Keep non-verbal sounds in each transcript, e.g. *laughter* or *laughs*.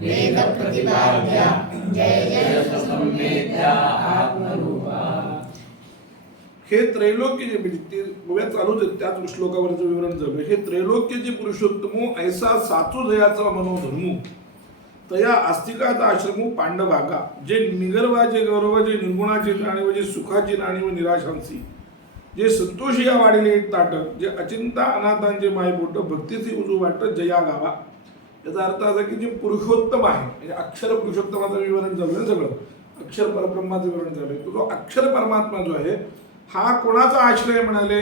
वेद प्रतिपाद्या जय हे त्रैलोक्य जे म्हणजे गोव्यात चालूच आहेत त्याच श्लोकावरचं विवरण झालं. हे त्रैलोक्य जे पुरुषोत्तमो ऐसा साचू जयाचा मनोधर्मू. तया आस्तिकाचा आश्रमू पांडवागा. जे निगर्वाचे गौरवाचे जे निर्गुणाचे जाणीव जे सुखाची व निराशांची जे संतोषी या वाढीले ताटक. जे अचिंता अनाथांचे मायबोट भक्तीचे उजू वाटत जया गावा. याचा अर्थ असा की जे पुरुषोत्तम आहे म्हणजे अक्षर पुरुषोत्तमाचं विवरण झालं ना सगळं. अक्षर परब्रह्माचं विवरण झालं तो जो अक्षर परमात्मा जो आहे हा कोणाचा आश्रय म्हणाले?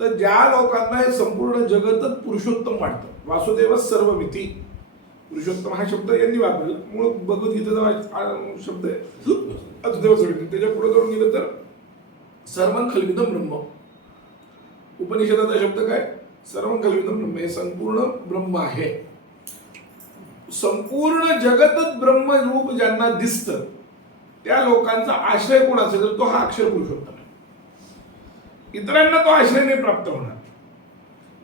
तर ज्या लोकांना हे संपूर्ण जगतच पुरुषोत्तम वाटतं. वासुदेव सर्वमिती. पुरुषोत्तम हा शब्द यांनी वापरला. मूळ भगवद्गीतेचा शब्द आहे. वासुदेव सर्वमिती. त्याच्या पुढे जाऊन गेलं तर सर्व खलविदम ब्रह्म. उपनिषदाचा शब्द काय? सर्वं खलविदम ब्रह्म. हे संपूर्ण ब्रह्म आहे. संपूर्ण जगतच ब्रह्म रूप ज्यांना दिसतं त्या लोकांचा आश्रय कोण असेल तर तो हा अक्षर पुरुषोत्तम आहे. इतरांना तो आश्रय नाही प्राप्त होणार.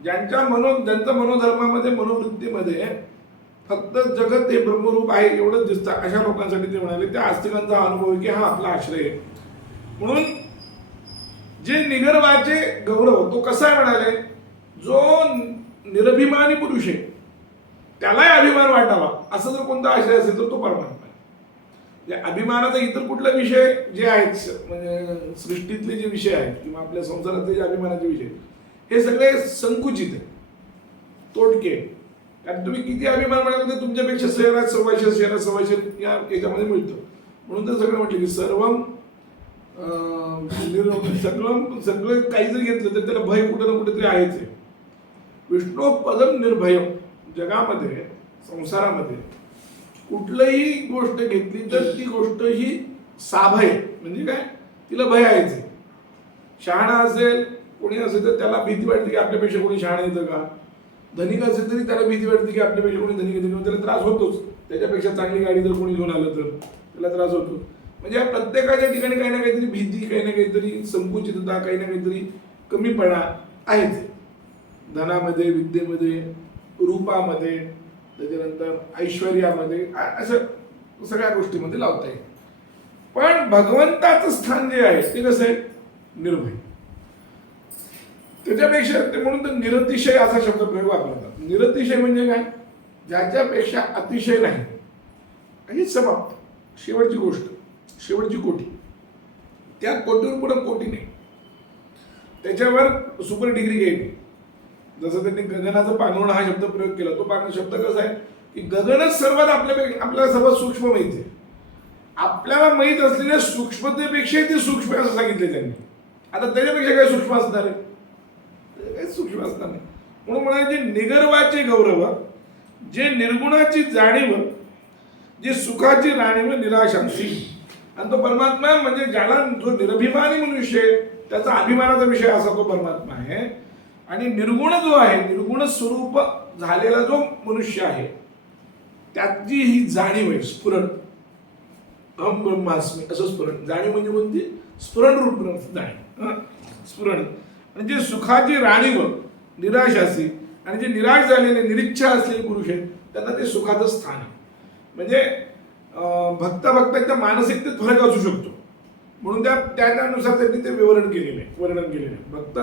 ज्यांच्या मनो ज्यांच्या मनोधर्मामध्ये मनोवृत्तीमध्ये फक्त जगत हे ब्रह्मरूप आहे एवढंच दिसतं अशा लोकांसाठी ते म्हणाले त्या आस्तिकांचा अनुभव आहे की हा आपला आश्रय आहे. म्हणून जे निगर्वाचे गौरव तो कसा आहे म्हणाले जो निरभिमानी पुरुष आहे त्यालाही अभिमान वाटावा. असं जर कोणता आश्रय असेल तर तो परमानंद आहे. म्हणजे अभिमानाचा इतर कुठला विषय जे आहेत म्हणजे सृष्टीतले जे विषय आहेत किंवा आपल्या संसारातले जे अभिमानाचे विषय हे सगळे संकुचित आहे तोटके कारण तुम्ही किती अभिमान म्हणाल तर तुमच्यापेक्षा शहरात सव्वाशे शहरात सव्वाशे या याच्यामध्ये मिळतं. म्हणून तर सगळं म्हटलं की सर्व सगळं सगळं काही जरी घेतलं तर त्याला भय कुठं ना कुठेतरी आहेच आहे. विष्णू पदम निर्भयम जगामध्ये संसारामध्ये कुठलंही गोष्ट घेतली तर ती गोष्ट ही साभय म्हणजे काय? तिला भय आहेच. आहे शहाणा असेल कोणी असेल तर त्याला भीती वाटते की आपल्यापेक्षा कोणी शहाणा येतं का? धनिक असेल तरी त्याला भीती वाटते की आपल्यापेक्षा कोणी धनिक येतं किंवा त्याला त्रास होतोच. त्याच्यापेक्षा चांगली गाडी जर कोणी घेऊन आलं तर त्याला त्रास होतो. म्हणजे प्रत्येकाच्या ठिकाणी काही ना काहीतरी भीती काही ना काहीतरी संकुचितता काही ना काहीतरी कमीपणा आहेच. धनामध्ये विद्येमध्ये रूपामध्ये त्याच्यानंतर ऐश्वर्यामध्ये असं सगळ्या गोष्टीमध्ये लावता येईल. पण भगवंताचं स्थान जे आहे ते कसं आहे? निर्भय. त्याच्यापेक्षा ते म्हणून तर निरतिशय असा शब्द प्रयोग वापरतात निरतिशय म्हणजे काय? ज्याच्यापेक्षा अतिशय नाही. आणि समाप्त. शेवटची गोष्ट. शेवटची कोटी त्या कोटीवर पुढे कोटी नाही. त्याच्यावर सुपर डिग्री घ्यायची. जसं त्यांनी गगनाचं पांघरुण हा शब्द प्रयोग केला तो पांघरुण शब्द कसा आहे? की गगनच सर्वात आपल्यापेक्षा आपल्याला सर्वात सूक्ष्म माहिती आहे. आपल्याला माहीत असलेल्या सूक्ष्मतेपेक्षा ती सूक्ष्म असं सांगितले त्यांनी. आता त्याच्यापेक्षा काय सूक्ष्म असणार आहे? काही सूक्ष्म असणार नाही. म्हणून म्हणायचे निगर्वाचे गौरव जे निर्गुणाची जाणीव जे सुखाची राणीव निराशांची आणि तो परमात्मा म्हणजे ज्याला जो निरभिमानी मनुष्य आहे त्याचा अभिमानाचा विषय असा तो परमात्मा आहे. आणि निर्गुण जो आहे निर्गुण स्वरूप झालेला जो मनुष्य आहे त्याची ही जाणीव आहे स्फुरण. अहम ब्रह्मास्मी असं स्फुरण. जाणीव म्हणजे कोणती? स्फुरण रूप जाणीव. स्फुरण. आणि जे सुखाची राणीव निराशासी आणि जे निराश झालेले निरीच्छा असलेले पुरुष आहेत त्यांना ते सुखाचं स्थान आहे. म्हणजे भक्त भक्ता भक्ताच्या मानसिकतेत फरक असू शकतो. म्हणून त्या त्या त्यानुसार त्यांनी ते विवरण केलेले आहे वर्णन केलेले आहे. भक्त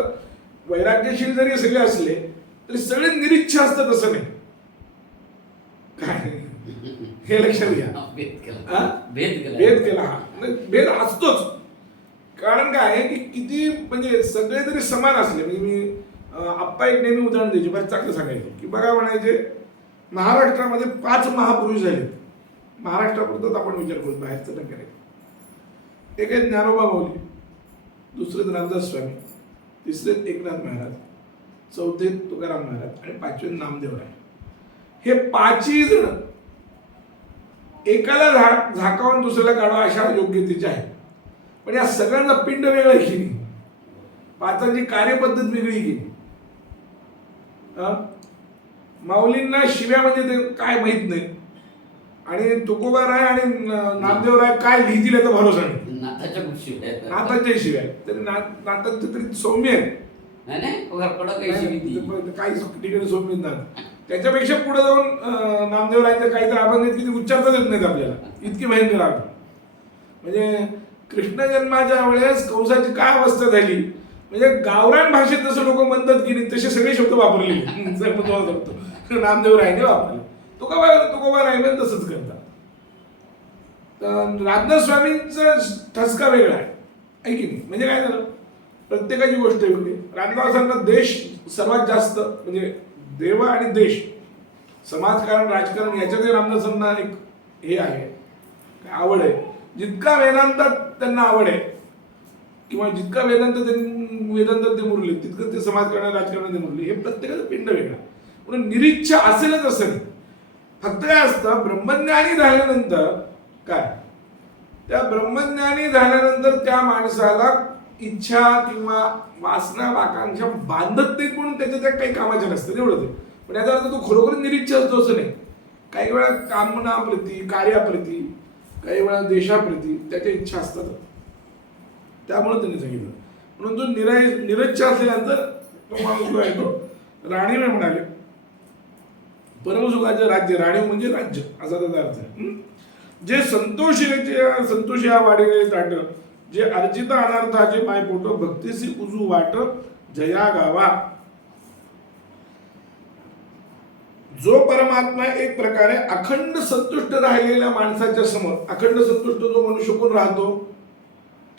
वैराग्यशील जरी सगळे असले तरी सगळे निरिच्छा असतात असं नाही. काय? हे लक्षात घ्या. भेद हा? केला. हा भेद असतोच. कारण काय आहे की किती म्हणजे सगळे जरी समान असले म्हणजे मी आप्पा एक नेहमी उदाहरण द्यायचे बरं चांगलं सांगायचे. की बघा म्हणायचे महाराष्ट्रामध्ये पाच महापुरुष झाले महाराष्ट्रापुरतच आपण विचार करू बाहेरचं नाही करायचं. एक आहे ज्ञानोबा माऊली दुसरे रामदास स्वामी. तिसरे एकनाथ महाराज चौथे तुकाराम महाराज आणि पाचवे नामदेवराय हे पाचही जण एकाला झा झाकावून दुसऱ्याला काढवा अशा योग्यतेचे आहे पण या सगळ्यांना पिंड वेगळं केली की नाही? पाचांची कार्यपद्धत वेगळी केली माऊलींना शिव्या म्हणजे ते काय माहीत नाही. आणि तुकोबाराय आणि नामदेव नामदेवराय काय लिहितील याचा भरोसा नाही. नाताच्या शिव्या. तरी नात नातांचे तरी सौम्य आहे. काही ठिकाणी सौम्य नाथ त्याच्यापेक्षा पुढे जाऊन अं, नामदेवरायांचे काहीतरी अभंग आहेत की ते उच्चारताच येत नाहीत आपल्याला इतकी भयंकर आग म्हणजे कृष्ण जन्माच्या वेळेस कंसाची काय अवस्था झाली म्हणजे गावरान भाषेत जसं लोक म्हणतात की नाही तसे सगळे शब्द वापरले नामदेव रायने वापरले तुकोबा तुकोबा राय पण तसंच करतात तर रामदास स्वामींचा ठसका वेगळा आहे. आहे की नाही? म्हणजे काय झालं? प्रत्येकाची गोष्ट वेगळी रामदासांना देश सर्वात जास्त म्हणजे देव आणि देश समाजकारण राजकारण याच्यातही रामदासांना एक हे आहे काय आवड आहे. जितका वेदांतात त्यांना आवड आहे किंवा जितका वेदांत त्यांनी वेदांतात ते मुरले तितकं ते समाजकारण राजकारणात ते मुरले हे प्रत्येकाचं पिंड वेगळा म्हणून निरीच्छा असेलच असेल फक्त काय असतं ब्रह्मज्ञानी झाल्यानंतर काय? त्या ब्रह्मज्ञानी झाल्यानंतर त्या माणसाला इच्छा किंवा वासना वाकांक्षा बांधत नाही म्हणून त्याच्या त्या काही कामाच्या नसतं एवढं ते पण याचा अर्थ तो खरोखर निरीच्छ असतो असं नाही. काही वेळा कामनाप्रती कार्याप्रती काही वेळा देशाप्रती त्याच्या इच्छा असतात. त्यामुळे त्यांनी सांगितलं. म्हणून जो निराय निरच्छा असल्यानंतर तो माणूस जो आहे तो राणीने म्हणाले. परमसुखाचे राज्य राणी म्हणजे राज्य असा त्याचा अर्थ आहे. जे संतोषीचे संतोषी या वाडीने ताट जे अर्जित अनर्थाचे पाय पोट भक्तीसी उजू वाट जया गावा. जो परमात्मा एक प्रकारे अखंड संतुष्ट राहिलेल्या माणसाच्या समोर अखंड संतुष्ट जो मनुष्य कोण राहतो?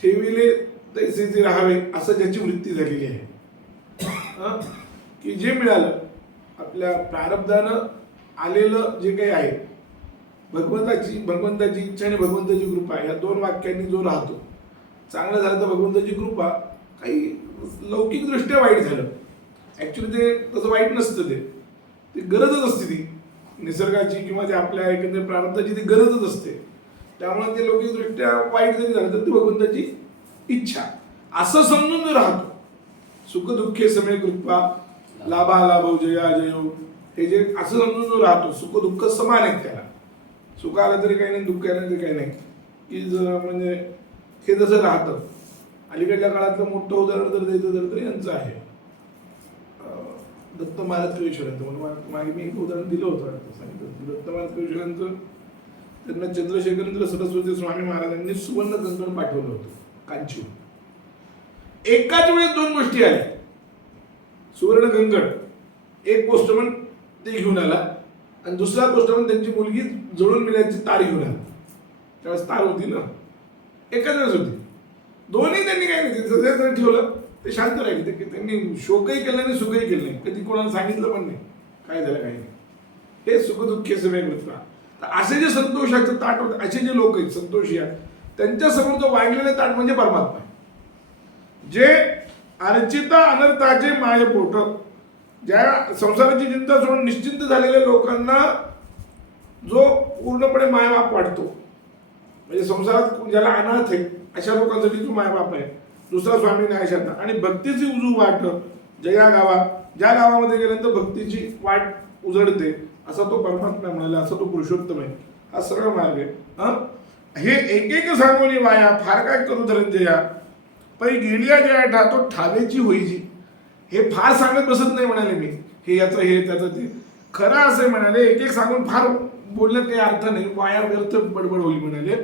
ठेविले तैसे जे राहावे असं ज्याची वृत्ती झालेली आहे. की जे मिळालं आपल्या प्रारब्धानं आलेलं जे काही आहे भगवंताची भगवंताची इच्छा आणि भगवंताची कृपा या दोन वाक्यांनी जो राहतो. चांगलं झालं तर भगवंताची कृपा. काही लौकिकदृष्ट्या वाईट झालं. ॲक्च्युली ते तसं वाईट नसतं ते. ती गरजच असते ती. निसर्गाची किंवा ते आपल्या एकंदर प्रारब्धाची ती गरजच असते. त्यामुळे ते लौकिकदृष्ट्या वाईट जरी झालं तर ती भगवंताची इच्छा. असं समजून जो राहतो. सुख दुःखे समय कृपा लाभा लाभ जया जयो. हे जे असं समजून जो राहतो. सुख दुःख समान आहेत त्याला. सुख आलं तरी काही नाही दुःख आलं तरी काही नाही. की जर म्हणजे हे जसं राहतं अलीकडच्या काळातलं मोठं उदाहरण जर द्यायचं झालं तर यांचं आहे. दत्त महाराज कवीश्वरांचं म्हणून मागे मी एक उदाहरण दिलं होतं वाटतं, सांगितलं दत्त महाराज कवीश्वरांचं त्यांना चंद्रशेखरेंद्र सरस्वती स्वामी महाराजांनी सुवर्ण कंकण पाठवलं होतं कांची एकाच वेळेस दोन गोष्टी आल्या. सुवर्ण कंकण एक पोस्टमन ते घेऊन आला. आणि दुसरा पोस्टमन त्यांची मुलगी जुळून मिळायची तार घेऊन त्यावेळेस तार होती ना? एकाच वेळेस होती. दोन्ही त्यांनी काय नाही सध्या ठेवलं ते शांत राहिले. ते त्यांनी शोकही केलं नाही सुखही केलं नाही. कधी कोणाला सांगितलं पण नाही. काय झालं काही नाही. हे सुखदुःखी सगळे मृत्वा तर असे जे संतोषाचे ताट होते. असे जे लोक आहेत संतोषी आहेत तो समोर जो ताट म्हणजे परमात्मा आहे. जे अर्चिता अनर्थाचे माय पोटत ज्या संसाराची चिंता सोडून निश्चिंत झालेल्या लोकांना जो पूर्णपणे मायबाप वाटतो. म्हणजे संसारात ज्याला अनाथ आहे अशा लोकांसाठी तो मायबाप आहे. दुसरा स्वामी नाही अशा आणि भक्तीची उजू वाट जया गावा ज्या गावामध्ये गेल्यानंतर भक्तीची वाट उजडते असा तो परमात्मा म्हणाला असा तो पुरुषोत्तम आहे. हा सरळ मार्ग आहे. हं? हे एक एक सांगोनी वाया फार काय करू धरंजया पै गेलिया जया ठा तो ठावेची होईची हे फार सांगत बसत नाही म्हणाले मी. हे याचं हे त्याचं ते. खरं असं म्हणाले एक एक सांगून फार बोलण्यात काही अर्थ नाही. वाया व्यर्थ बडबड होईल म्हणाले.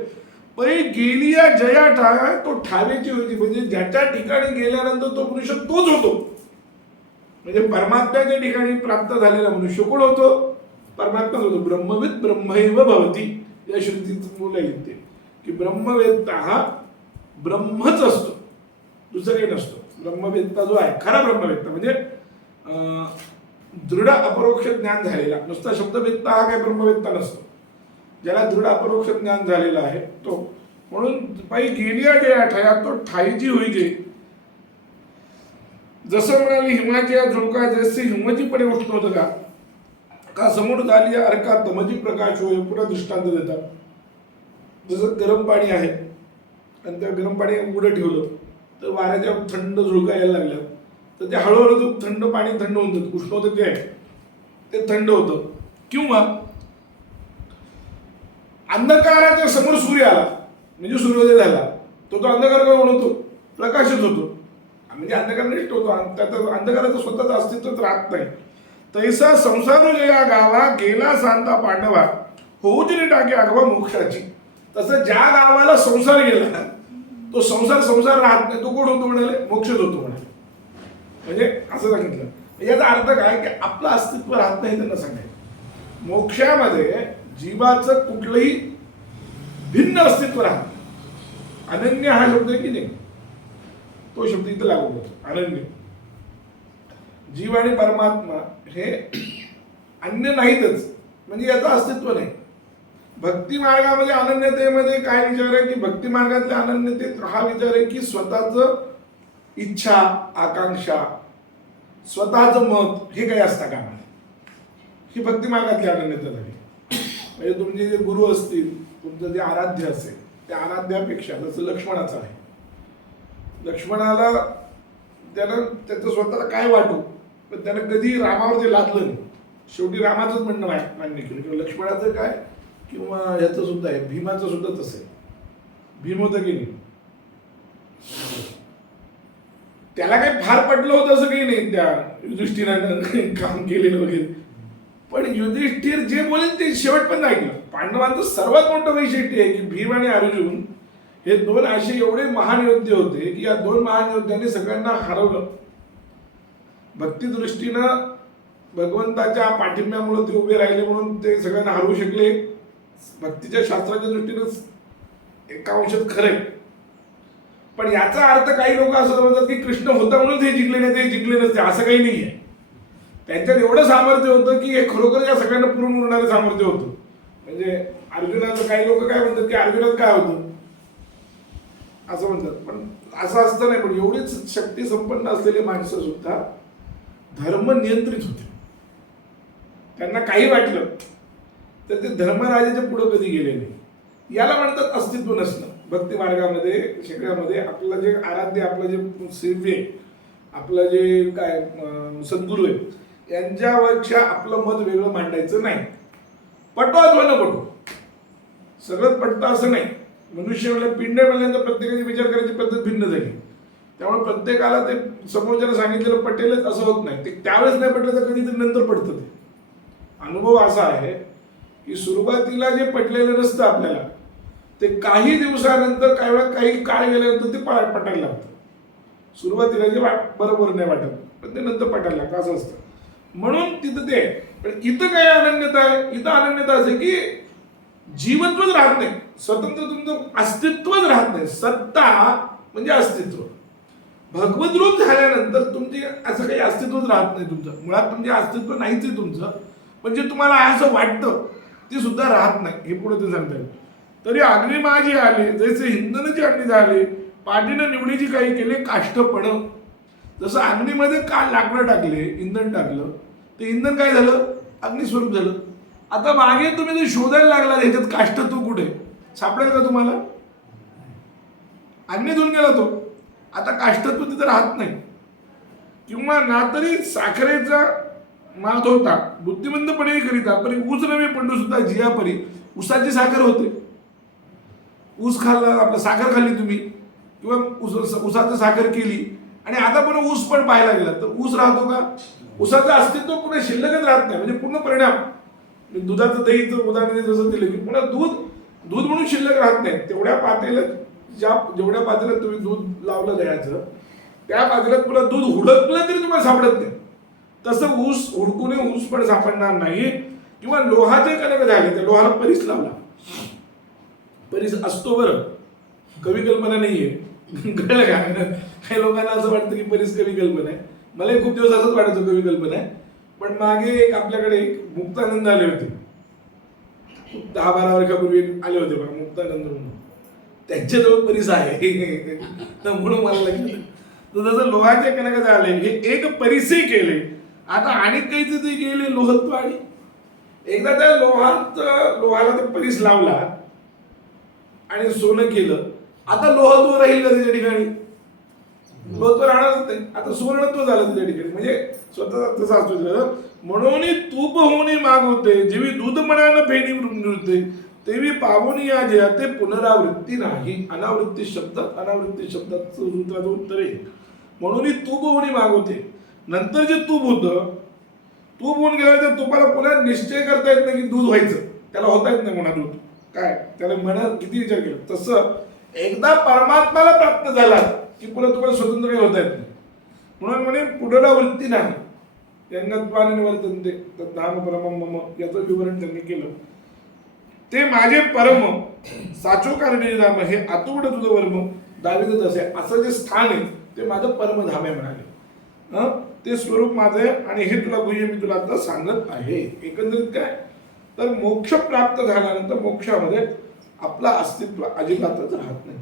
पै गेलिया जया ठा तो ठावेची होती. म्हणजे ज्याच्या ठिकाणी गेल्यानंतर तो मनुष्य तोच होतो. म्हणजे परमात्म्याच्या ठिकाणी प्राप्त झालेला मनुष्य कोण होतो? परमात्माच होतो. ब्रह्मविद ब्रह्मैव भवती. या श्रुतीत मुलं येते की ब्रह्मवेद हा ब्रह्मच असतो. दुसरं काही नसतो. ब्रह्मवेत्ता जो आहे खरा ब्रह्मवेत्ता म्हणजे दृढ अपरोक्ष ज्ञान झालेला. नुसता शब्दवेत्ता हा काही ब्रह्मवेत्ता नसतो. ज्याला दृढ अपरोक्ष ज्ञान झालेला आहे तो म्हणून पायी गेलिया जे ठया तो होई होईजे. जसं म्हणाली हिमाच्या झुळका जसे हिमजीपणे पडे उठत होतं का का समोर झाली अर्का तमजी प्रकाश होय पुन्हा दृष्टांत देतात. जसं गरम पाणी आहे आणि त्या गरम पाणी उघडं ठेवलं. तर वाऱ्याच्या थंड झुळका यायला लागल्या तर ते हळूहळू ते थंड पाणी थंड होऊन जातं. उष्ण होतं ते. आहे ते थंड होतं. किंवा अंधकाराच्या समोर सूर्य आला म्हणजे सूर्योदय झाला तो तो अंधकार काय होतो प्रकाशच होतो. म्हणजे अंधकार नष्ट होतो अं- त्याचं अंधकाराचं स्वतःचं अस्तित्वच राहत नाही. तैसा संसार जया गावा गेला सांता पांडवा होऊ तरी टाके आगवा मोक्षाची. तसं ज्या गावाला संसार गेला तो संसार संसार राहत नाही. तो कोण होतो म्हणाले? मोक्षच होतो म्हणाले. म्हणजे असं सांगितलं. म्हणजे याचा अर्थ काय? की आपलं अस्तित्व राहत नाही त्यांना सांगायचं. मोक्षामध्ये जीवाचं कुठलंही भिन्न अस्तित्व राहत अनन्य हा शब्द आहे की नाही? तो शब्द इथं लागू होतो अनन्य. जीव आणि परमात्मा हे अन्य नाहीतच. म्हणजे याचं अस्तित्व नाही. भक्ती मार्गामध्ये अनन्यतेमध्ये काय विचार आहे की भक्ती मार्गातल्या अनन्यतेत हा विचार आहे की स्वतःच इच्छा आकांक्षा स्वतःचं मत हे काही असतं का ही भक्ती मार्गातली अनन्यता झाली. म्हणजे तुमचे जे गुरु असतील तुमचं जे आराध्य असेल त्या आराध्यापेक्षा जसं लक्ष्मणाचं आहे. लक्ष्मणाला त्यानं त्याचं स्वतःला काय वाटू पण त्यानं कधी रामावर ते लादलं नाही. शेवटी रामाचंच म्हणणं मान्य केलं किंवा लक्ष्मणाचं काय? किंवा ह्याचं सुद्धा आहे. भीमाचं सुद्धा तसं आहे. भीम होतं की नाही? त्याला काही फार पडलं होतं असं काही नाही त्या युधिष्ठिरानं *laughs* काम केलेलं वगैरे. पण युधिष्ठिर जे बोलेल ते शेवट पण ऐकलं. पांडवांचं सर्वात मोठं वैशिष्ट्य आहे की भीम आणि अर्जुन हे दोन असे एवढे महान योद्धे होते की या दोन महान योद्ध्यांनी सगळ्यांना हरवलं. भक्तीदृष्टीनं भगवंताच्या पाठिंब्यामुळे ते उभे राहिले म्हणून ते सगळ्यांना हरवू शकले. भक्तीच्या शास्त्राच्या दृष्टीनं एका अंशात खरंय. पण याचा अर्थ काही लोक असं समजतात की कृष्ण होता म्हणून हे जिंकले नाही ते जिंकले नसते असं काही नाहीये. त्यांच्यात एवढं सामर्थ्य होतं की हे खरोखर या सगळ्यांना पुरून उरणारं सामर्थ्य होतं. म्हणजे अर्जुनाचं काही लोक काय म्हणतात की अर्जुनात काय होतं? असं म्हणतात. पण असं असतं नाही पण एवढीच शक्ती संपन्न असलेली माणसं सुद्धा धर्म नियंत्रित होते. त्यांना काही वाटलं. तर ते धर्मराजाच्या पुढं कधी गेले नाही. याला म्हणतात अस्तित्व नसणं. भक्ती मार्गामध्ये सगळ्यामध्ये आपलं जे आराध्य आपलं जे सेव्य आहे आपलं जे काय सद्गुरू आहे यांच्यापेक्षा आपलं मत वेगळं मांडायचं नाही. पटो अथवा न पटो सगळं पटतं असं नाही. मनुष्य म्हणजे पिंड म्हणल्यानंतर प्रत्येकाची विचार करायची पद्धत भिन्न झाली. त्यामुळे प्रत्येकाला ते समोरच्याला सांगितलेलं पटेलच असं होत नाही. ते त्यावेळेस नाही पटलं तर कधीतरी नंतर पडतं ते. अनुभव असा आहे की सुरुवातीला जे पटलेलं नसतं आपल्याला ते काही दिवसानंतर काही वेळा काही काळ गेल्यानंतर ते पा- पटायला लागतं. सुरुवातीला जे वाट बरोबर नाही वाटत पण ते नंतर पटायला लागतं असं असतं. म्हणून तिथं ते आहे. पण इथं काय अनन्यता आहे? इथं अनन्यता असे की जीवत्वच राहत नाही. स्वतंत्र तुमचं अस्तित्वच राहत नाही. सत्ता म्हणजे अस्तित्व. भगवत रूप झाल्यानंतर तुमचे असं काही अस्तित्वच राहत नाही तुमचं. मुळात तुमचे अस्तित्व नाहीच आहे तुमचं. म्हणजे तुम्हाला असं वाटतं ती सुद्धा राहत नाही हे पुढे ते सांगता येईल. तरी अग्निमाजी आले जैसे हिंदनचे अग्नी झाले पाठीनं निवडीची काही केले काष्टपण जसं अग्नीमध्ये का लाकडं टाकले इंधन टाकलं ते इंधन काय झालं? अग्निस्वरूप झालं. आता मागे तुम्ही जे शोधायला लागला ह्याच्यात काष्टत्व कुठे? सापडेल का तुम्हाला? अग्नी धुवून गेला तो. आता काष्टत्व तिथं राहत नाही. किंवा ना तरी साखरेचा मात होता. बुद्धिमंतपणे करीता परी ऊस नव्हे पंडू सुद्धा जिया परी ऊसाची साखर होते. ऊस खाल्ला आपलं साखर खाल्ली तुम्ही. किंवा ऊस ऊसाचं साखर केली. आणि आता पण ऊस पण पाहायला गेला. तर ऊस राहतो का? ऊसाचं अस्तित्व पुन्हा शिल्लकच राहत नाही. म्हणजे पूर्ण परिणाम. म्हणजे दुधाचं दहीचं उदाहरण जसं दिलं की पुन्हा दूध दूध म्हणून शिल्लक राहत नाही. तेवढ्या पातळीला ज्या जेवढ्या पातळीला तुम्ही दूध लावलं द्यायचं त्या पातेल्यात पुन्हा दूध हुडकलं तरी तुम्हाला सापडत नाही. तसं ऊस हुडकूनही ऊस पण सापडणार नाही. किंवा लोहाचे कणक झाले त्या लोहाला परीस लावला. परीस असतो बरं. कवी कल्पना नाहीये. कळलं का? काही लोकांना असं वाटतं की परीस कवी कल्पना आहे. मलाही खूप दिवस असंच वाटतो कवी कल्पना आहे. पण मागे एक आपल्याकडे एक मुक्तानंद आले होते. दहा बारा वर्षापूर्वी एक आले होते बघा मुक्तानंद म्हणून. त्यांच्याजवळ परीस आहे. तर म्हणून मला लागलं तर जसं लोहाचे कनक झाले हे एक परिसही केले. आता आणि काही ते गेले लोहत्व आणि एकदा त्या लोहात लोहाला ते परीस लावला आणि सोनं केलं. आता लोहत्व राहील का त्याच्या ठिकाणी? लोहत्व राहणारच नाही. आता सुवर्णत्व झालं त्याच्या ठिकाणी. म्हणजे स्वतः तसं असतो तिथं. म्हणून तूप होणे मागवते जेवी दूध मनानं फेणी नृत्य तेवी पावनी या जे ते पुनरावृत्ती नाही. अनावृत्ती शब्द अनावृत्ती शब्दाचं सूत्राचं उत्तर आहे. म्हणून तूप होणे मागवते नंतर जे तूप होतं तूप होऊन गेलं तर तुपाला पुन्हा निश्चय करता येत नाही की दूध व्हायचं. त्याला होता येत नाही म्हणा दूध. काय? त्याला मनात किती विचार केला? तसं एकदा परमात्माला प्राप्त झाला की पुन्हा तुम्हाला स्वतंत्र काही होता येत नाही. म्हणून म्हणे पुढला वृत्ती नाही. यंगत्वाने वर्तन तर धाम परम मम याचं विवरण त्यांनी केलं. ते माझे परम साचो कारणे धाम हे आतुवड तुझं वर्म दाविदत असे. असं जे स्थान आहे ते माझं परमधाम आहे म्हणाले. हं? ते स्वरूप माझं आहे आणि हे तुला गुह्य मी तुला आता सांगत आहे. एकंदरीत काय? तर मोक्ष प्राप्त झाल्यानंतर मोक्षामध्ये आपलं अस्तित्व अजिबातच राहत नाही.